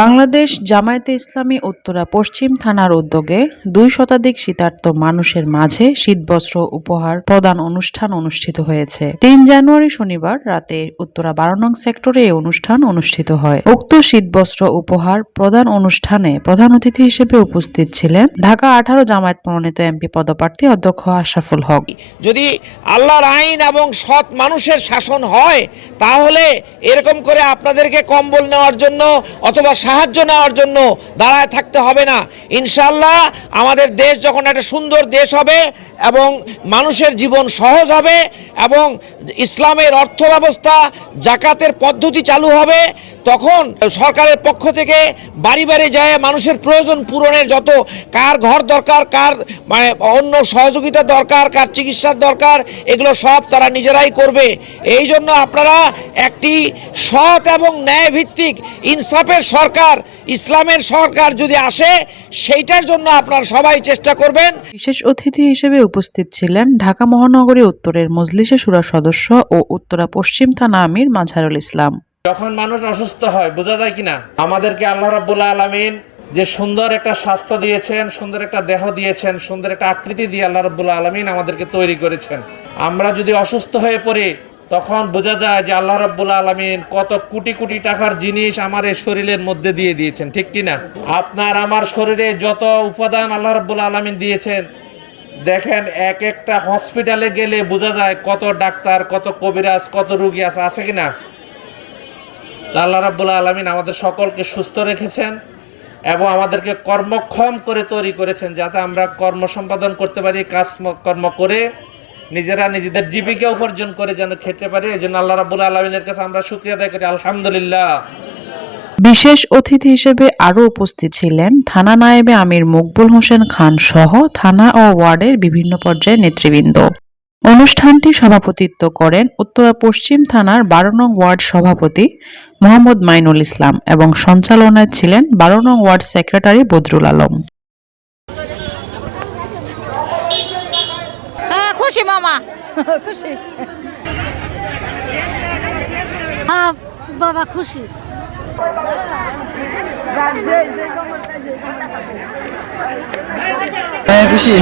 বাংলাদেশ জামায়াতে ইসলামী উত্তরা পশ্চিম থানার উদ্যোগে ২ শতাধিক শীতার্ত মানুষের মাঝে শীতবস্ত্র উপহার প্রদান অনুষ্ঠান অনুষ্ঠিত হয়েছে। ৩ জানুয়ারি শনিবার রাতে উত্তরা ১২ নং সেক্টরে এই অনুষ্ঠান অনুষ্ঠিত হয়। উক্ত শীতবস্ত্র উপহার প্রদান অনুষ্ঠানে প্রধান অতিথি হিসেবে উপস্থিত ছিলেন ঢাকা ১৮ জামায়াত মনোনীত এমপি পদপ্রার্থী অধ্যক্ষ আশরাফুল হক। যদি আল্লাহর আইন এবং সৎ মানুষের শাসন হয় তাহলে এরকম করে আপনাদেরকে কম্বল নেওয়ার জন্য অথবা সাহায্য নেওয়ার জন্য দাঁড়ায় থাকতে হবে না। ইনশাআল্লাহ আমাদের দেশ যখন একটা সুন্দর দেশ হবে এবং মানুষের জীবন সহজ হবে এবং ইসলামের অর্থ ব্যবস্থা জাকাতের পদ্ধতি চালু হবে, তখন সরকারের পক্ষ থেকে বাড়ি বাড়ি যায় মানুষের প্রয়োজন পূরণের যত কার ঘর দরকার, কার মানে অন্য সহযোগিতা দরকার, কার চিকিৎসার দরকার, এগুলো সব তারা নিজেরাই করবে। এই জন্য আপনারা একটি সৎ এবং ন্যায়ভিত্তিক ইনসাফের সরকার, ইসলামের সরকার যদি আসে সেইটার জন্য আপনারা সবাই চেষ্টা করবেন। বিশেষ অতিথি হিসেবে উপস্থিত ছিলেন ঢাকা মহানগরী উত্তরের মজলিসে শুরা সদস্য ও উত্তরা পশ্চিম থানা আমির মাজহারুল ইসলাম। যখন মানুষ অসুস্থ হয় বোঝা যায় কিনা আমাদেরকে আল্লাহ রাব্বুল আলামিন যে সুন্দর একটা স্বাস্থ্য দিয়েছেন, সুন্দর একটা দেহ দিয়েছেন, সুন্দর একটা আকৃতি দিয়ে আল্লাহ রাব্বুল আলামিন আমাদেরকে তৈরি করেছেন। আমরা যদি অসুস্থ হয়ে পড়ি তখন বোঝা যায় যে আল্লাহ রাব্বুল আলামিন কত কোটি কোটি টাকার জিনিস আমার এই শরীরের মধ্যে দিয়ে দিয়েছেন, ঠিক কিনা? আপনার আমার শরীরে যত উপাদান আল্লাহ রাব্বুল আলামিন দিয়েছেন, দেখেন এক একটা হসপিটালে গেলে বোঝা যায় কত ডাক্তার, কত কবিরাজ, কত রোগী আছে কিনা? আল্লাহ রাব্বুল আলামিন আমাদের সকলকে সুস্থ রেখেছেন এবং আমাদেরকে কর্মক্ষম করে তৈরি করেছেন যাতে আমরা কর্ম সম্পাদন করতে পারি, কর্ম করে নিজেরা নিজেদের জীবিকা উপার্জন করে যেন খেতে পারি। এই জন্য আল্লাহ রাব্বুল আলামিনের কাছে আমরা শুকরিয়া আদায় করি, আলহামদুলিল্লাহ। বিশেষ অতিথি হিসেবে আরও উপস্থিত ছিলেন থানা নায়েবে আমির মকবুল হোসেন খান সহ থানা ও ওয়ার্ডের বিভিন্ন পর্যায়ের নেতৃবৃন্দ। অনুষ্ঠানটি সভাপতিত্ব করেন উত্তরা পশ্চিম থানার ১২ নং ওয়ার্ড সভাপতি মোহাম্মদ মাইনুল ইসলাম এবং সঞ্চালনায় ছিলেন ১২ নং ওয়ার্ড সেক্রেটারি বদরুল আলম। খুশি মামা, খুশি বাবা, খুশি খুশি।